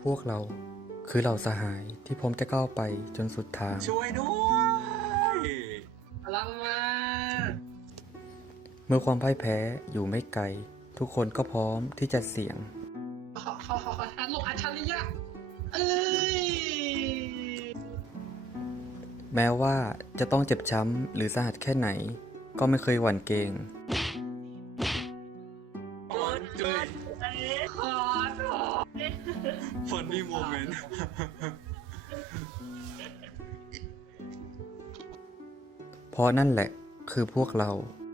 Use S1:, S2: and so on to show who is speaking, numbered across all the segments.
S1: พวกเราคือเหล่าสหายที่พร้อมจะก้าวไปจนสุดทาง
S2: ช่วยด้วย
S3: พลังมา
S1: เมื่อความพ่ายแพ้อยู่ไม่ไกล ทุกคนก็พร้อมที่จะเสี่ยง
S3: ขอลูกอัจฉริยะเอ้ย
S1: แม้ว่าจะต้องเจ็บช้ำหรือสาหัสแค่ไหน ก็ไม่เคยหวั่นเกรง
S2: ช่วย
S3: ขอโทษ
S2: ฟันนี่โมเมนต์
S1: เพราะนั่นแหละคือพวกเรา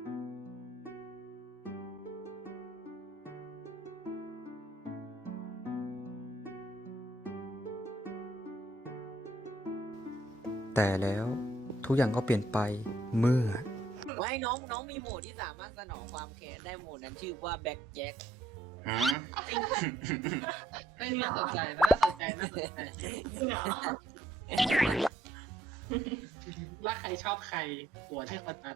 S1: แต่แล้วทุกอย่างก็เปลี่ยนไปเมื่อ
S4: ไม่น้องมีโหมดที่สามารถสนองความแค้นได้โหมดนั้นชื่อว่าแบ็คแจ็ค
S2: ฮะ
S3: ไม่น่าสนใจน่าสนใจว่าใครชอบใครหัวที่คนนั้น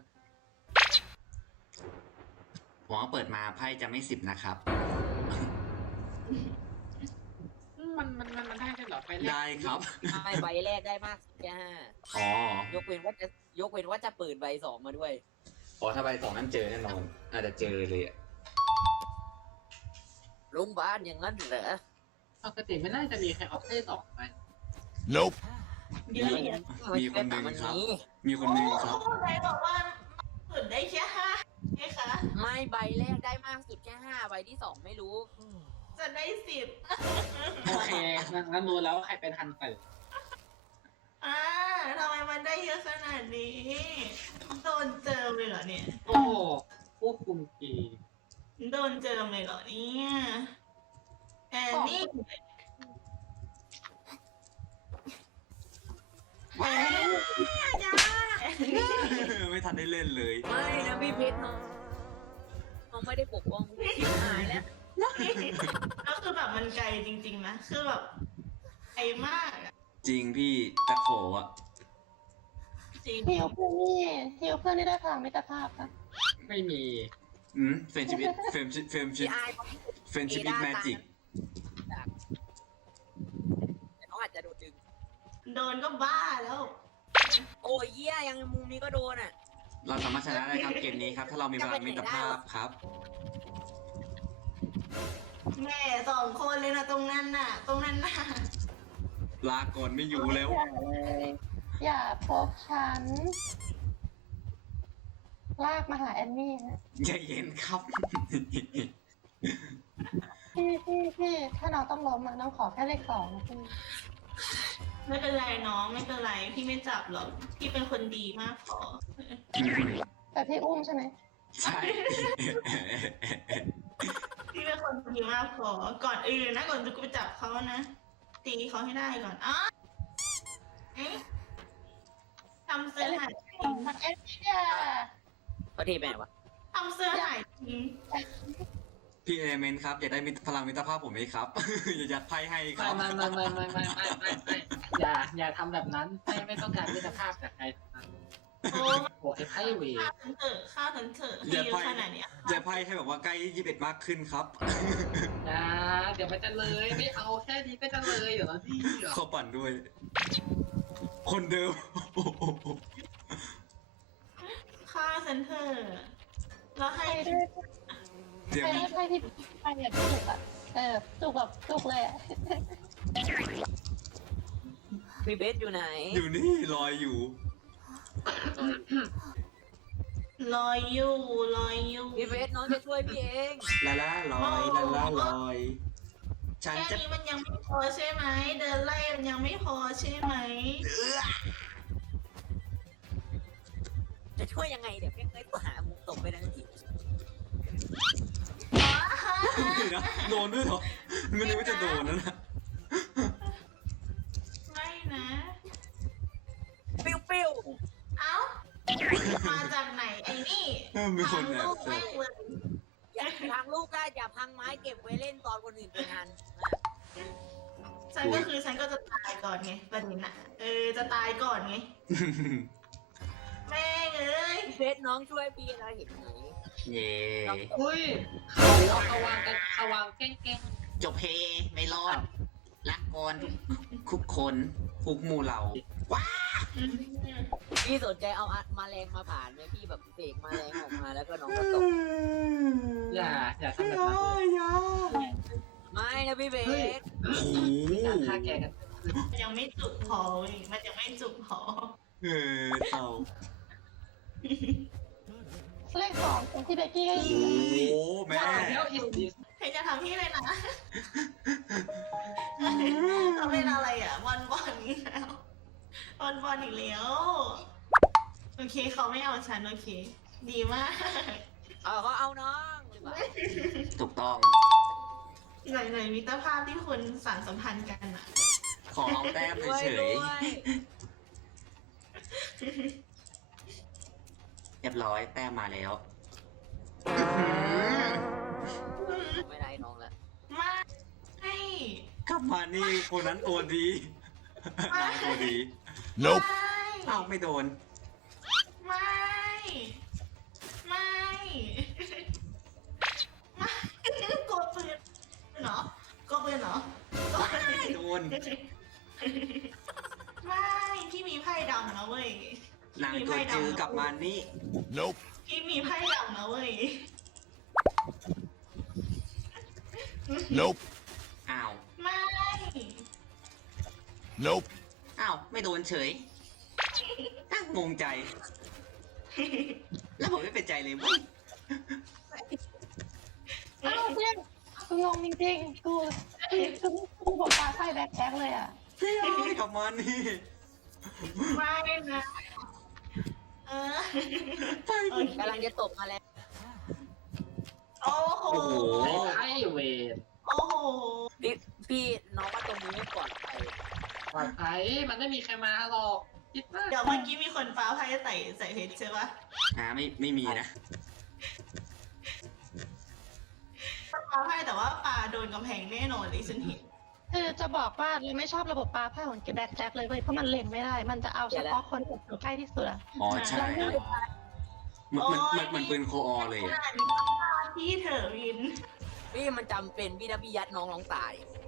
S2: ผมว่าเปิดมาไพ่จะไม่10นะครับ
S3: มันได้ใช่เหรอไปเล่น
S2: ได้ครับ
S4: ไม่ใบแรกได้มากสุดแค่ห้า
S2: อ๋อ
S4: ยกเว้นว่าจะเปิดใบสองมาด้วย
S2: พอถ้าใบ2นั้นเจอแน่นอน อาจจะเจอเลยอะ
S4: โรงพยาบาลอย่างนั้นเหรอ
S3: ปกติไม่น่าจะมีใครออฟได้สองไป
S5: Nope.
S2: มีคนหนึ่งครับ มีคนหนึ่งครับ
S6: ไหนบอกว่าสุดได้แค่ห้าไงคะ
S4: ไม่ใบแรกได้มากสุดแค่ห้าใบที่สองไม่รู้
S6: จะได้10
S3: โอเคงั้นรู้แล้วว่าใครเป็นฮันเตอร์
S6: ทำไมมันได้เยอะขนาดนี้ โดนเจิมเลยเหรอเนี่ย
S3: โอ้ควบคุมกี
S6: โดนเจิมเลยเหรอเนี่ยแอนนี่แอนนี่
S2: ไม่ทันได้เล่นเลย
S4: ไม่นะพี่เพชรน้องไม่ได้ปกป้องชิบหายแล้ว
S6: แล้วคือแบบมันไกลจริงๆนะ คือแบบไกลมากอะ
S2: จริงพี่แต่ขออะ
S6: จริง
S7: ฮิวเพื่อนนี่ฮิวเพื่อนนี่ได้พลังมิตรภาพนะ
S3: ไม่มี
S2: เฟรนชิปิเฟรนชิปเฟรนชิ
S4: พี่
S2: ป
S4: อาย
S2: เฟรนชิปแมจิก
S4: แต่น้องอาจจะโดนดึง
S6: โดนก็บ้าแล้ว
S4: โอ้ยเยี่ยยังมุมนี้ก็โดนอ่ะ
S2: เราสามารถชนะได้ครับเกมนี้ครับ ถ้าเรามีพลังมิตรภาพครับ
S6: แม่2 คนเลยนะตรงนั้นน่ะ ตรงนั้นน่ะ
S2: ลาก่อนไม่อยู่แล้ว
S7: อย่าเลยอย่าพบฉัน ลากมาหาแอนนี่นะ
S2: ใจเย็นครับ
S7: พี่ถ้าน้องต้องล้มอะน้องขอแค่เลข2นะพี่
S6: ไม่เป็นไรน้องไม่เป็นไร พี่ไม่จับหรอก พี่เป็นคนดีมากพอ
S7: แต่พี่อุ้มใช่ไหม
S2: ใช่
S6: พี่เป็นคนดีมากพอ ก่อนอื่นนะก่อนจะไปจับเขานะ ตีเขาให้ได้ก่อนอ๋อเอ๊ะทำเสื้อหายจริง
S7: แอนนี่อย่า
S4: ประเทศแม่วะ
S6: ทำเสื้อหายจริง
S2: พี่เอเมนครับอยากได้พลังมิตรภาพผมไหมครับ อย่ายัดไพ่ให้ครับ
S3: ไม่อย่าทำแบบนั้นไม่ต้องการมิตรภาพจากใครทั้งนั้น
S6: โอ้
S3: โอ้ไอ้ไพ่เว
S6: ฆ่าฉันเถอะฆ่าฉันเถอะพี่เยอะขนาดเนี้ย
S2: จะไพ่ให้แบบว่าใกล้21มากขึ้นครับ
S3: นะเดี๋ยวมันจะเลยไม่เอาแค่นี้ก็จะเลยเดี๋ยวเราพี่
S2: ขอปั่นด้วย คนเดิม
S6: ฆ่าฉันเถอะแล้วให้
S7: ใครด้วย
S2: เดี๋ยว
S7: ใครด้วยใครที่ไปเนี่ยจุกอะจุกแบบจุกเลยอะ
S4: พี่เบสอยู่ไหน
S2: อยู่นี่ลอยอยู่
S6: ลอยอยู่ลอยอยู่
S4: พี่เบสน้องจะช่วยพี่เอง
S2: ลาลาลอยลาลาลอย ฉัน
S6: แค่
S2: จะ
S6: นี้มันยังไม่พอใช่ไหม เดินไล่มันยังไม่พอใช่ไหม
S4: จะช่วยยังไงเดี๋ยวแค่เคยหามุมตกไปนั่นที
S2: เดี๋ยวนะโดนด้วยเหรอไม่นึกว่าจะโดนนะ
S6: ไม่นะ
S4: ปิ้วปิ้ว
S6: เอ้า มาจากไหนไอ้นี่
S2: มีคนแอ
S6: ลู
S2: บ
S6: กแม่งเลย
S4: อย่าพังลูกได้อย่าพังไม้เก็บไว้เล่นตอนคนอื่นเป็นงาน
S6: ฉันก็คือฉันก็จะตายก่อนไงประเด็นน่ะ จะตายก่อนไง แม่งเอ้ย
S4: พี่เบสน้องช่วยพี่เราเห็นไหม
S2: เย่
S3: อุ้ยเขาวางกันเขาวางเก้ง
S2: จบเพไม่รอด รักคนทุกคนทุกหมู่เรา
S4: พี่สนใจเอามาแรงมาผ่านไหมพี่แบบเสกมาแรงออกมาแล้วก็น้องก็ตก
S3: อย่าทำแบบนั้นเลย
S4: ไม่นะพี่เบส
S2: โอ้โห
S3: การฆ่าแกกัน
S6: มันยังไม่จุกพอเว้ยมันยังไม่จุกพอ
S2: เต่า
S7: เลขสองเป็นที่เบกกี้ก็ยิง
S2: โอ้แม่
S3: แล้วอินดิส
S6: ใครจะทำพี่เลยนะเขาเป็นอะไรอ่ะบอลอีกแล้วบอลอีกแล้วโอเคเขาไม่เอาฉันโอเค ดีมาก
S4: เขาเอาน้องหรือเปล่า
S2: ถูกต้อง
S6: หน่อยมิตรภาพที่คุณสานสัมพันธ์กันอ่ะ
S2: ขอเอาแต้ม
S4: ด้วย
S2: เฉ
S4: ด้
S2: ย
S4: วย
S2: ๆเรียบร้อยแต้มมาแล้ว
S4: ไม่ได้น้องละ
S6: ไม่
S2: กลับมานี่คนนั้นตัวดีนางตัวดี
S5: Nope.
S2: อ้าวไม่โดน
S6: ไม่กลัวปืนเหรอกลัวปืนเหรอ
S2: ไม่โดน
S6: ไม่พี่มีไพ่ดำนะเว้ย
S2: นางตัวจือกลับมานี่
S5: Nope.
S6: พี่มีไพ่ดำนะเว้ย
S5: Nope.
S2: อ้าว
S6: ไม่
S5: Nope.
S2: อ้าวไม่โดนเฉยอ้าวงงใจ แล้วผมไม่เป็นใจเลยเว้ย
S7: อ้าวเพื่อนกูงงจริงๆกูบอกปลาไส้แบ็คเลยอ่ะ
S2: กลับมานี่
S6: ไม่นะเออ
S4: กำลังจะตกมาแล้ว
S6: โอ้โห
S2: โอ้โห
S3: ไอ้เวท
S6: โอ้โห
S4: พี่น้องว่าตรงนี้ไม่ปลอดภัย
S3: ปลอดภัยมันไม่มีใครมาหรอกคิดมาก
S6: เดี๋ยวเมื่อกี้มีคนฟ้าไพ่ใส่เพชรใช่ปะ
S2: ไม่มีนะ
S6: ฟ้าไพ่แต่ว่าปลาโดนกำแพงแน่นอนเลยฉันเห็น
S7: คือจะบอกว่าเราไม่ชอบระบบปลาไพ่ของแบ็คแจ็คเลยเว้ยเพราะมันเล็งไม่ได้ มันจะเอาเฉพาะคนกดใกล้ที่สุดอะ
S2: อ๋อใช่มันปืนโคออเลยอะ
S6: พี่เถอะวิน
S4: พี่มันจำเป็นพี่ถ้าพี่ยัดน้องตาย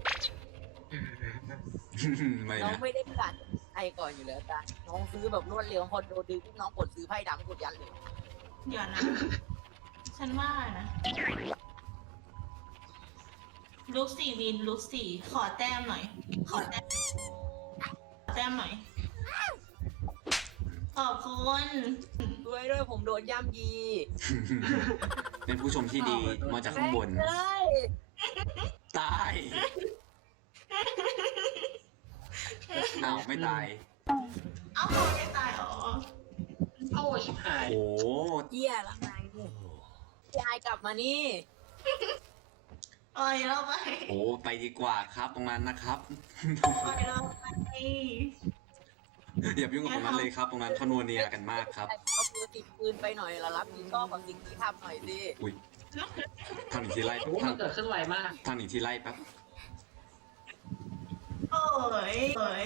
S2: ไม่
S4: น้อง
S2: นะ
S4: ไม่ได้กัดไอก่อนอยู่แล้วจ้ะน้องซื้อแบบรวดเร็วพอโดนดึงน้องกดซื้อไพ่ดำกดยันเลย
S6: เดี๋ยวนะ ฉันว่านะลูกสี่วินลูกสี่ขอแต้มหน่อย ขอแต้มหน่อย ขอบคุณ
S4: ด้วยผมโดนย่ำยี
S2: เป็นผู้ชมที่ดีมาจากข้างบน
S4: เลย
S2: ตายอ้าวไม่ตาย
S6: เอ้าเขาไม่ตายอ๋อ
S3: โอ้ชิบหาย
S2: โอ้
S4: เจี๊ยละไงพี่ไอกลับมานี่
S6: ปล่อยเราไป
S2: โอ้ไปดีกว่าครับตรงนั้นนะครับ
S6: ปล่อยเราไป
S2: อย่าไปยุ่งกับตรงนั้นเลยครับ ตรงนั้นเขานัวเนียกันมากครับ
S4: เอาปืนติดปืนไปหน่อยเรารับผิดชอบกับสิ่งที่ทำหน่อยสิ
S2: อุ้ยทางหนีทีไล่
S3: โอ้มันเกิดขึ้นไวมาก
S2: ทางหนีทีไล่แป๊บ
S6: โอ้ย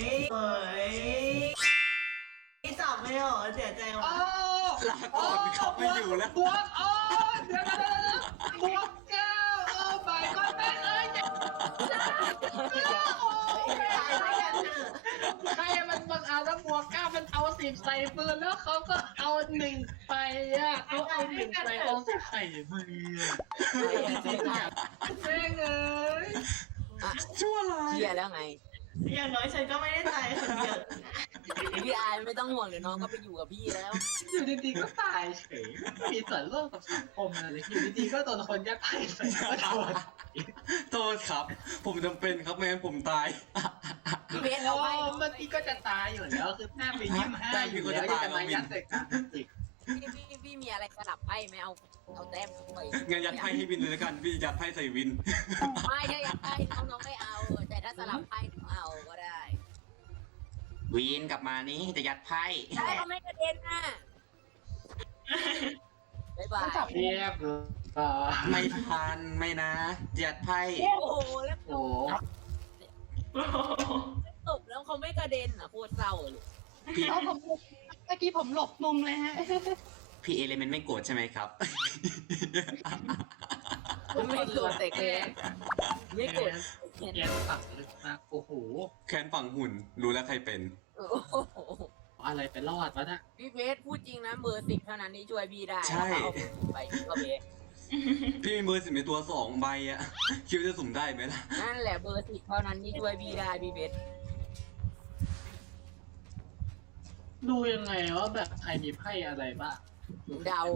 S6: ไม่จับไม่หรอเสียใจ
S3: โอ้
S6: ว่ะ
S2: ลาก่อนครับไม่อยู่แล้ว
S3: บวกโอ้เดี๋ยวบวกเก้าโอ้ไปก็แม่เอ้ยจะโอ้ย
S6: ตายไม่กันเถอะ
S3: ใครมันเอาแล้วบวกเก้ามันเอา10ใส่ปืนแล้วเขาก็เอา1ไปอ่ะเขาเอา1ไปเอา10ใส่มือแม่งเอ้ย
S2: ชั่วร้าย
S4: เจี๊ยแล้วไง
S6: อย่างน้อยฉันก็ไม่ได้ตายคนเดียว
S4: พี่ไอไม่ต้องห่วงเดี๋ยวน้องก็ไปอยู่กับพี่แล้ว
S3: อยู่ดีๆก็ตายเฉยไม่มีส่วนร่วมกับสังคมอะไรอยู่ดีๆก็โดนคนยัดไถ่ใส่ก็โดน
S2: โทษครับ ผมจำเป็นครับไม่งั้นผมตาย
S4: พี่เบส
S3: แล้
S4: เอา
S3: ว
S4: ไป
S3: เมื่อกี้ก็จะตายอยู่แล้วคือแต้มไป25อยู่แล้วจะมายัดใส่กันอีก
S4: พี่มีอะไรสลับไพ่ไหมเอาแต้มไป
S2: งั้นยัดไพ่ให้วินเลยละกัน พี่ยัดไพ่ใส่วิน
S4: ไม่ใช่ยัดไพ่น้องไม่เอา แต่ถ้าสลับไพ่เอาก็ได้
S2: วินกลับมานี้จะยัดไพ่
S4: ได้ก็ไม่กระเด็นนะบ๊ายบา
S7: มัน
S4: ย
S7: จับ
S3: เรียบร้อย
S2: ไม่ทันไม่นะยัดไพ่
S4: โอ้โหแล้ว
S3: โอ้
S4: ตบแล้วเขาไม่กระเด็นอ่ะโคตรเศร้าเลย
S2: พี่
S7: เอาผมเมื่อกี้ผมหลบมุมเลยฮะ
S2: พี่เอเลเมนต์ไม่โกรธใช่ไหมครับ
S4: ไม่โกรธแต่แกไม่โกรธ
S3: แกนฝังลึกมากโอ้โห
S2: แค้นฝั่งหุ่น รู้แล้วใครเป็น
S4: โอ้โห
S3: อะไรไปรอดวะน่ะ
S4: พี่เบสพูดจริงนะเบอร์10เท่านั้นที่ช่วยพี่ได้
S2: ใช่
S4: เอาไปก็เบส
S2: พี่มีเบอร์สิบในตัว2 ใบอะ คิดว่าจะสุ่มได้ไหมล่ะ
S4: นั่นแหละเบอร์10เท่านั้นที่ช่วยพี่ได้พี่เบส
S3: ดูยังไงว่าแบบใครมีไพ่อะไรบ้าง
S4: เดา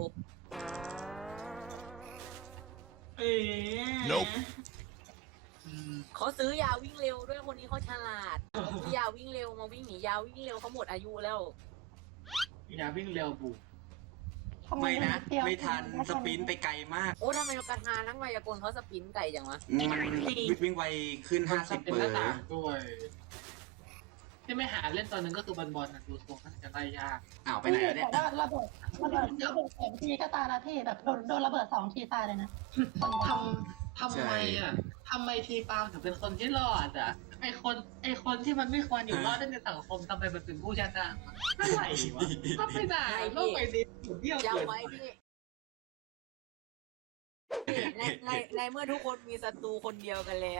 S5: Nope
S4: เขาซื้อยาวิ่งเร็วด้วยคนนี้เขาฉลาดเขาซื้อยาวิ่งเร็วมาวิ่งหนียาวิ่งเร็วเขาหมดอายุแล้ว
S3: อย่าวิ่งเร็วบุก
S2: ไม่นะ ไม่ทันสปรินต์ไปไกลมาก
S4: โอ้ทำไมกระทานักมายากลเขาสปินไก่จังวะ
S2: มันวิ่งไวขึ้น 50
S3: เป็น
S2: เป
S3: ห
S2: อ
S3: น้า
S2: ร์
S3: ต่างด้วย ที่ไม่หาเล่นตอนนึงก็คือบอลนะดูทรงน่าจะไล่ยาก
S2: อ้าวไปไหนแล้วเนี่ย
S7: แต่ว่าระเบิด2 ทีก็ตายละพี่แบบโดนระเบิด2 ทีตายเลยนะ
S3: ทำไมอ่ะทำไมทีปาล์มถึงเป็นคนที่รอดอ่ะไอคนที่มันไม่ควรอยู่รอดได้ในสังคมทำไมมันเป็นผู้ชนะอะไรวะถ้าไม่ได้โลกใบนี้เดียวเกิ
S4: จำ
S3: น
S4: ไว้พี่ในเมื่อทุกคนมีศัตรูคนเดียวกันแล้ว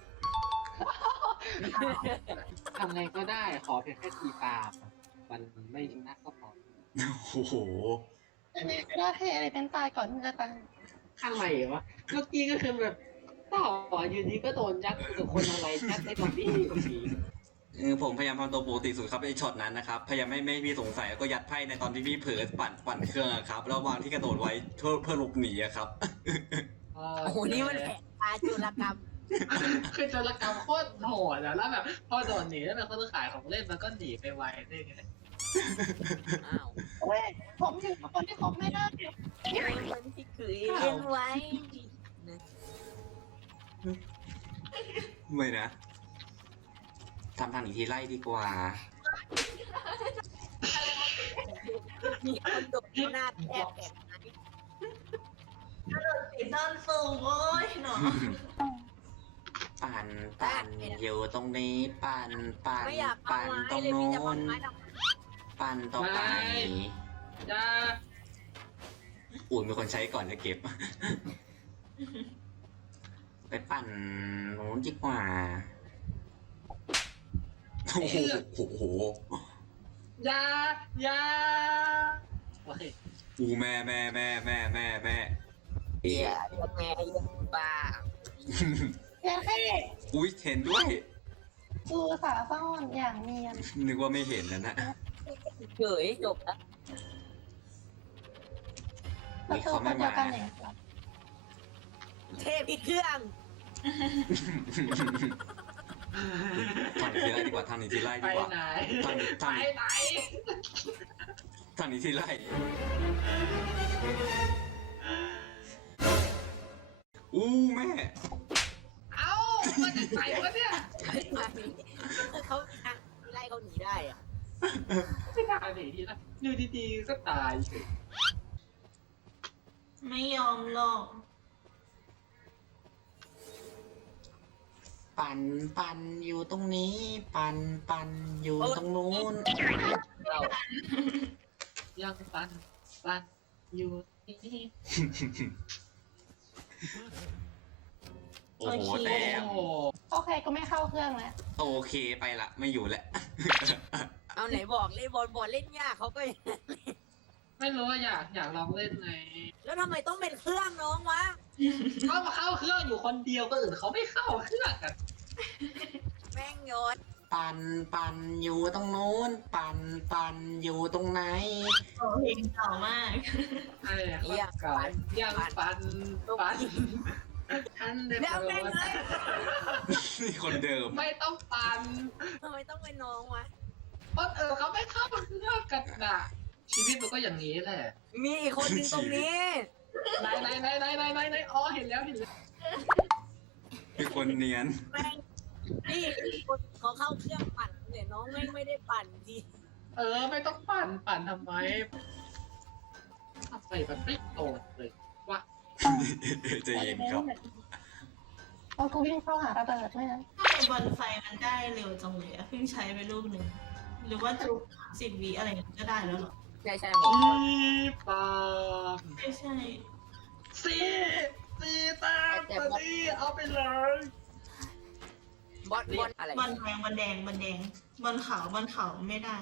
S3: ทำไงก็ได้ขอเพียงแค่ทีปาล์มมันไม่ชนะก็พอ
S2: โอ้โห
S7: อันนี้ก็ได้ให้อะไรเป็นตายก่อนที่จะตาย
S3: อะไรวะเมื่อกี้ก็คือแบบต่ออยู่ดีก็โดนยัดกับคนอะไรยัดในตอนที่
S2: ผมพยายามทำตัวปกติสุดครับไอช็อตนั้นนะครับ พยายามไม่พี่สงสัยแล้วก็ยัดไพ่ในตอนที่พี่เผลอปั่นเครื่องอะครับแล้ววางที่กระโดดไว้เพื่อหลบหนีอะครับ
S4: โอ้โหนี่มันแผนตาจุลกรรม
S3: คือโจรกรรมโคตรโหดอะแล้วแบบพอโดนหนีแล้วเป็นคนขายของเล่นมันก็หนีไปไวได้ไง
S4: อ้าว
S7: เว้ยผมอยู่กับคนที่คบไม่ได้
S4: คนที่เคยเล่นไว้
S2: ไม่นะทำทางหนีทีไล่ดีกว่า
S4: มีคนโดดหน้าแทบแตกไหม
S6: ติดด้านสูงโอ้ยหนอ
S2: ปั่นอยู่ตรงนี้ปั่น
S4: ไม่อยากเอา
S2: ปั่น
S4: ไม้
S2: ตรง
S4: เลยพี่
S2: โน้
S4: จะพั
S2: น
S4: งไม้ทำไม
S2: ปั่นต่อไป
S3: จะ
S2: อุ่นเป็นคนใช้ก่อนจะเก็บ ไปปั่นโน้นดีกว่าโอ้โห
S3: ยาโอเค
S2: อูแม่
S4: อย่าแม่บ้า
S7: แค่ให้
S2: อุ้ยเห็นด้วย
S7: ดูสาซ่อนอย่างเนียน
S2: นึกว่าไม่เห็นแล้วนะ
S4: เฉยจบแล้ว
S7: ก็
S2: อุ้ย
S7: คือ
S2: เขา
S7: ค
S2: ไม่
S7: นเดีย
S2: มา
S7: วกันอย่างเงี้ย
S4: เทพอีกเครื่อง
S2: ทางหนีทีไล่ดีกว่าทางหนีทีไล่
S3: ไป
S2: ดีกว่า
S3: ไหน
S2: ทาง
S3: ไปไหน
S2: ทางหนีทีไล่อู้แม่
S3: เอ้ามันจะใส่วะเนี่ย
S4: คือเขาไล่เขาหนีได้อะ
S3: ไม่ได้หนีทีละอยู่ดีๆก็ตาย
S6: ไม่ยอมหรอก
S2: ปั่นอยู่ตรงนี้ ปั่นอยู่ตรงนู้น
S3: ยังปันอยู่ที่
S2: โอ้โหแต้ม
S3: โอ้
S7: โอเคก็ไม่เข้าเครื่องแล้ว
S2: โอเคไปละไม่อยู่แล้ว
S4: เอาไหนบอกเล่นบอลเล่นยากเขาก็
S3: ไม่รู้ว่าอยากลองเล่นไง
S4: แล้วทำไมต้องเป็นเครื่องน้องวะ
S3: ก็มาเข้าเครื่องอยู่คนเดียวก็อื่นเขาไม่เข้าเครื่องกัน
S4: แม่งโยน
S2: ปั่นอยู่ตรงนู้น ปั่นอยู่ตรงไหน
S6: โอ้เพลงเก่ามาก
S3: ไอ้คนเก่ายังปันฉันเด็ก
S4: แล้วแม่งเลย
S2: นี่คนเดิม
S3: ไม่ต้องปัน
S4: ทำไมต้องเป็นน้องวะ
S3: เพราะเขาไม่เข้าเครื่องกันนะชีวิตมันก็อย่างนี้แหละ
S4: มีอีกคนหนึงตรงนี้
S3: ไหนอ๋อเห็นแล้ว
S2: เป็นคนเนียน
S4: แม่งนี่คนเขาเข้าเครื่องปั่นเนี่ยน้องแม่งไม่ได้ปั่นที
S3: ไม่ต้องปั่นทำไมใส่แบบไม่โตเลยว่ะ
S2: ใจเย็นครับ
S7: เพราะกูวิ่งเข้าหาระเบิดไม่นั้น
S6: ทำไมบอลไฟมันได้เร็วจังเลยอะเพิ่งใช้ไปลูกหนึ่ง หรือว่าจุก10 วิอะไรอย่างเงี้ยก็ได้แล้วเหรอ
S4: ใช่หมด
S3: ปา
S6: ใช่
S3: สี่แต้มตอนนี้เอาไปเลย
S4: บอลอะไร
S6: บอลแดงบอลแดงบอลแดงบอลขาวบอลขาวไม่ได้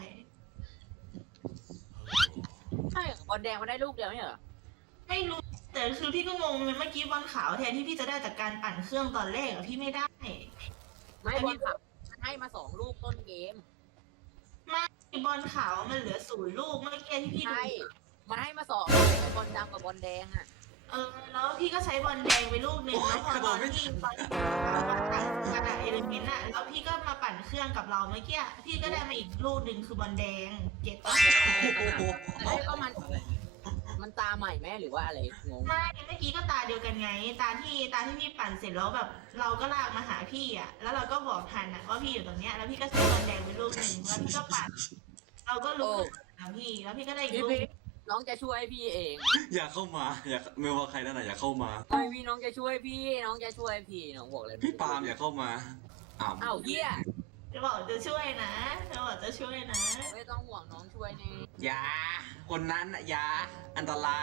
S4: ใช่เหรอบอลแดงมันได้ลูกเดียวไม่เหรอ
S6: ไม่รู้แต่คือพี่ก็งงเมื่อกี้บอลขาวแทนที่พี่จะได้จากการปั่นเครื่องตอนแรกอะพี่ไม่ได้
S4: ไม่บอลขาวมันให้มา2 ลูกต้นเกม
S6: ไม่บอลขาวมันเหลือ0 ลูกเมื่อกี้ที่พี่ดู
S4: ใช่มันให้มา2บอลดำกับบอลแดงอ่ะ
S6: แล้วพี่ก็ใช้บอลแดงไปลูกหนึ่งแล้วพอตอนที่ตอนที่กระดาษเอลิเมนต์อะแล้วพี่ก็มาปั่นเครื่องกับเราเมื่อกี้พี่ก็ได้มาอีกลูกหนึ่งคือบอลแดงเก็ตปะ
S4: เอ้ยก็มันตาใหม่ไหมหรือว่าอะไรงง
S6: ไม่เมื่อกี้ก็ตาเดียวกันไง ตาที่พี่ปั่นเสร็จแล้วแบบ เราก็ลากมาหาพี่อะแล้วเราก็บอกทันอะว่าพี่อยู่ตรงเนี้ยแล้วพี่ก็ใช้บอลแดงไปลูกหนึ่งแล้วพี่ก็ปั่นเราก็ลุกหาพี่แล้วพี่ก็ได้อีก
S4: พี่
S6: ลูก
S4: พีน้องจะช่วยพี่เอง
S2: อย่าเข้ามาอย่าไม่ว่าใครนั่นน่ะอย่าเข้ามา
S4: ไม่พี่น้องจะช่วยพี่น้องจะช่วยพี่น้องบอกเลย
S2: พี่ปาล์มอย่าเข้ามาอ้าว
S4: อ้าวเฮีย
S6: จะบอกจะช่วยนะจะบอกจะช่วยนะ
S4: ไม่ต้องห่วงน้องช่วยนี่
S2: อย่าคนนั้นน่ะอย่าอันตราย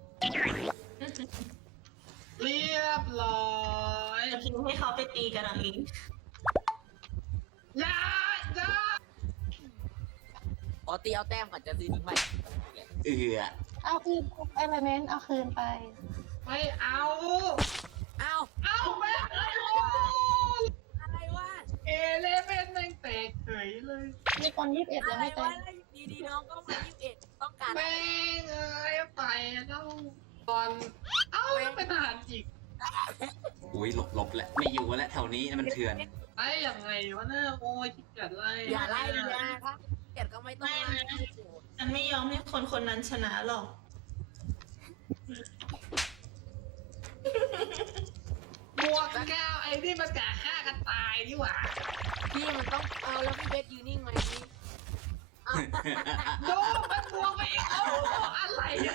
S3: เรียบร้อย
S6: จะทิ้งให้เขาไปตีกันเอาเอง
S3: อย่า
S4: อ๋อตีเอาแต้มก่อนจะซื้อทิ้งไป
S2: เอือ
S7: เอาคืนเอลเมนต์เอาคืนไป
S3: ไม่เอา
S4: อ้าว
S3: เอาแม่งเลย
S4: อะไรวะ
S3: เอเลเมนต์แม่งแตกเฉยเลย
S7: มีคน21
S4: อะ
S7: ยัง
S4: ไร
S7: ไม่เต็
S4: วะ
S7: ม
S4: ดีๆน้องก็มา21ต้องการอะไร
S3: แม่งเอ้ยไปแล้วบอลเอ้าแล้วเป็นทหารอีก
S2: อุ้ยหลบแหละไม่อยู่แล้วแถวนี้มันเถื่อน
S3: ไอ้ยังไงวะเนี่ยโอ้ยขี้เกียจไล่
S4: อย่าไล่เลยนะถ้าเกลียดก็ไม่ต้องไล่
S6: ฉันไม่ยอมให้คนคนนั้นชนะหรอก
S3: บวกแก้วไอ้นี่มันกะฆ่ากันตายนี่หว่า
S4: พี่มันต้องเอาแล้วพี่เบสยืนนิ่งไหมอ้าว
S3: โดนมันบวกไปอีกโอ้อะไรอ่ะ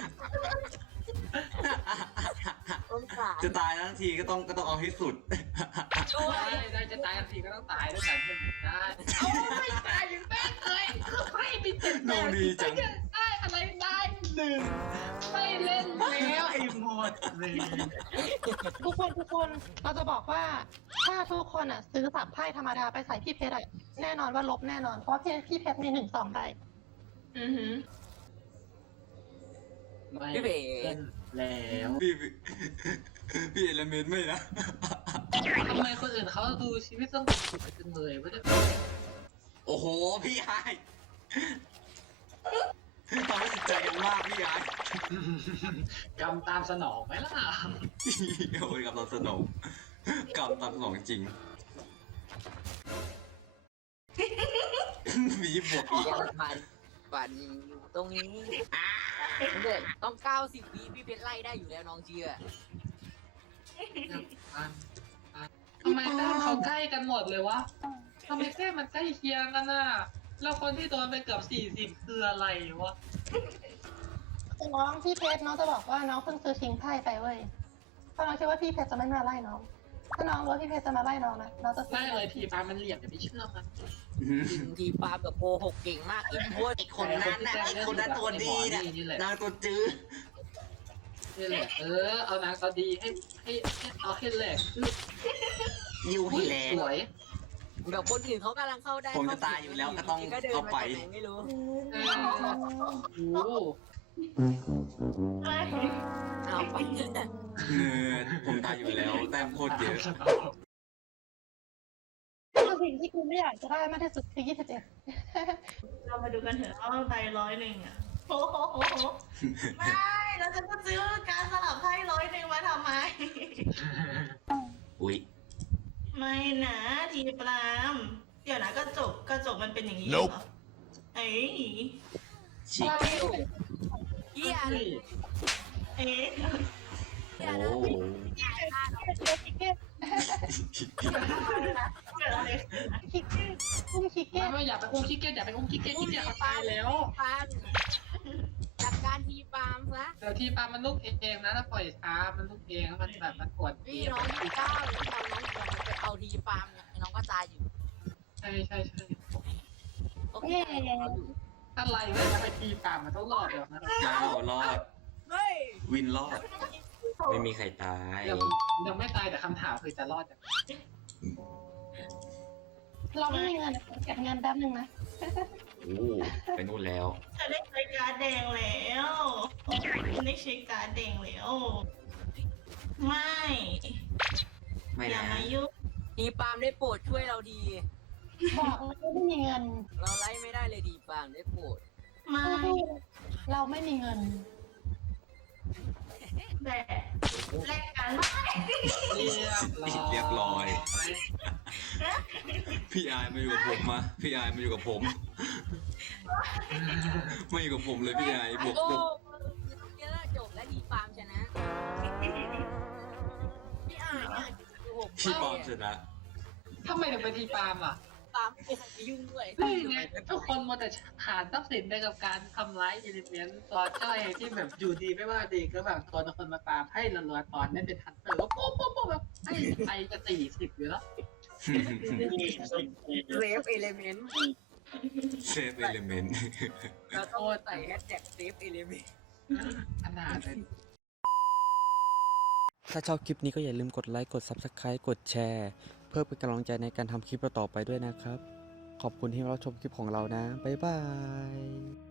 S4: ต้นขา
S2: จะตายทั้งทีก็ต้องเอาให้สุด
S4: ช่วย
S3: ได้จะตายกันทีก็ต้องตายด้วยกันเพื่อนได้เอาไม่ตายอย่างแม่งเลยคือไม่มีเจ็บ
S2: โนดีจัง
S3: ได้อะไรได้หนึ่งไม่เล่นแล้วไอ้หมดเลย
S7: ทุกคนเราจะบอกว่าถ้าทุกคนอ่ะซื้อสับไพ่ธรรมดาไปใส่พี่เพชรอ่ะแน่นอนว่าลบแน่นอน เพราะพี่เพชรมี1-2ใบ
S6: อือหือ
S4: พี่เบส
S3: แล้ว
S2: พี่เอลเมนต์ไม่นะ
S3: ทำไมคนอื่นเขาดูชีวิตต้องสุขจังเลยไม่ได้
S2: โอ้โหพี่ไอ้ทำให้จิตใจกันมากพี่ไอ้
S3: กำตามสนองไหมล่ะ
S2: โอ้ยกำลังสนุกกำตามสนองจริงมีบวกอีก
S4: ปั่นอยู่ตรงนี้เด็กต้อง90 วิพี่เพชรไล่ได้อยู่แล้วน้องเชื่อ
S3: ทำไมแต้มเขาใกล้กันหมดเลยวะทำไมแต้มมันใกล้เคียงกันน่ะแล้วคนที่โดนไปเกือบ40คืออะไรวะ
S7: แต่น้องพี่เพชรน้องจะบอกว่าน้องเพิ่งซื้อทิ้งไพ่ไปเว้ยเพราะน้องคิดว่าพี่เพชรจะไม่มาไล่น้อง ถ้าน้องรู้ว่าพี่เพชรจะมาไล่น้องนะน้องจะซื้
S3: ได้
S7: อ
S3: เลยทีปามันเหลี่ยมอย่าไปเชื่อมัน
S4: ทีปาล์มกับโกหกเก่งมากอินโพส
S2: ไอคนนั้นน่ะไอคนนั้นตัวดีน่ะนางตัวจื้อ
S3: นี่แหละเอานางก็ดีให้เอาให้แหลก
S2: ยิวให้แรง
S3: สวย
S4: เดี๋ยวคนอื่นเขากำลังเข้าได้
S2: ผมจะตายอยู่แล้วก็ต้อง
S4: ก็เดิน
S2: เข้า
S4: มา
S2: ไป
S4: จากไหนไม่รู้
S3: โอ้
S4: เอาไป
S2: ผมตายอยู่แล้วแต้มโคตรเยอะ
S7: สิ่งที่กูไม่อยากจะได้มากที่สุดคือ21
S6: เรามาดูกันเถอะว่าใบ100อ่ะโอ้โหไม่เราจะมาซื้อการสลับไพ่100มาทำไม
S2: อุ้ย
S6: ไม่นะทีปรามเดี๋ยวนะกระจกมันเป็นอย่างนี้เหรอ
S5: Nope
S6: เอ้ย
S2: ชิค
S4: เฮีย
S6: เอ๊ะ
S4: เฮีย
S2: โอ้
S4: นะ
S7: คิกเก็ต
S6: เกิดอะไรขึ้น
S7: คิกเก็ตอุ้มคิกเก็ต
S3: ไม่อย่าไปอุ้มคิกเก็ตอย่าไปอุ้มคิกเก็ตคิกเก็ตเขาตายแล้ว
S4: ปาล์มจัดการทีปาล์มซะ
S3: เดี๋ยวทีปามันลุกเองนะถ้าปล่อยช้ามันลุกเองแล้วมันแบบมันปวด
S4: พี่น้องที่เก้าหรือน้องน้องไปเอาทีปาล์มเนี่ยน้องก็ตายอยู่
S3: ใช่
S4: โอเค
S3: อะไรเนี่ยจะไปทีปามันต้องรอดเดี๋ยวนะ
S2: เจ้ารอด
S4: เฮ้ย
S2: วินรอด ไม่มีใครตาย
S3: ยังไม่ตายแต่คำถามคือจะรอดจาก
S7: เราไม่มีเงินเก็บเงินแป๊บนึงนะ
S2: โอ้ไปนู่นแล้ว
S6: จะได้ใช้การ์ดแดงแล้วจะได้ใช้การ์ดแดงแล้ว ไม่
S2: ไม่
S6: อย่า
S2: นะ
S6: มายุ่ง
S4: ดีปาล์มได้โปรดช่วยเราดี
S7: บอกเลยว่าไม่มีเงิน
S4: เราไล่ไม่ได้เลยดีปาล์มได้โปรด
S6: ไม่
S7: เราไม่มีเงิน
S6: แต่แลกกันไม่
S2: เรียบร้อย พี่อายมาอยู่กับผมมาพี่อายมาอยู่กับผม ไม่อยู่กับผมเลยพี่อายบวก
S4: โอ้
S2: บวก
S4: เยอะจบแล้วดีปาล์มชนะพี่อ่านเนี่ยผม
S2: พี่ปอมชนะ
S3: ทำไมถึงเป็นทีปาล์มอ่ะ
S4: ปาล์มไม่ไปยุ่งด้วย
S3: นี่ไงทุกคนมัวแต่ขานทรัพย์สินไปกับการทำร้ายเอลิเมนต์ตอนจ้อยที่แบบอยู่ดีไม่ว่าดีก็แบบตัวคนมาตามให้รัวๆตอนได้เป็นฮันเตอร์ก็ปุ๊บปุ๊บปุ๊บแบบไอ้ไปจะ40อยู่แล้ว
S4: เซฟเอเลเมนต์
S2: เซฟเอลิเมนต์
S4: แล้วก็ใส่แฮชแท็กเซฟเอเลเมนต์
S3: ขนาดเลย
S1: ถ้าชอบคลิปนี้ก็อย่าลืมกดไลค์ กด Subscribe กดแชร์ เพื่อเป็นกำลังใจในการทำคลิปต่อไปด้วยนะครับ ขอบคุณที่รับชมคลิปของเรานะ บ๊ายบาย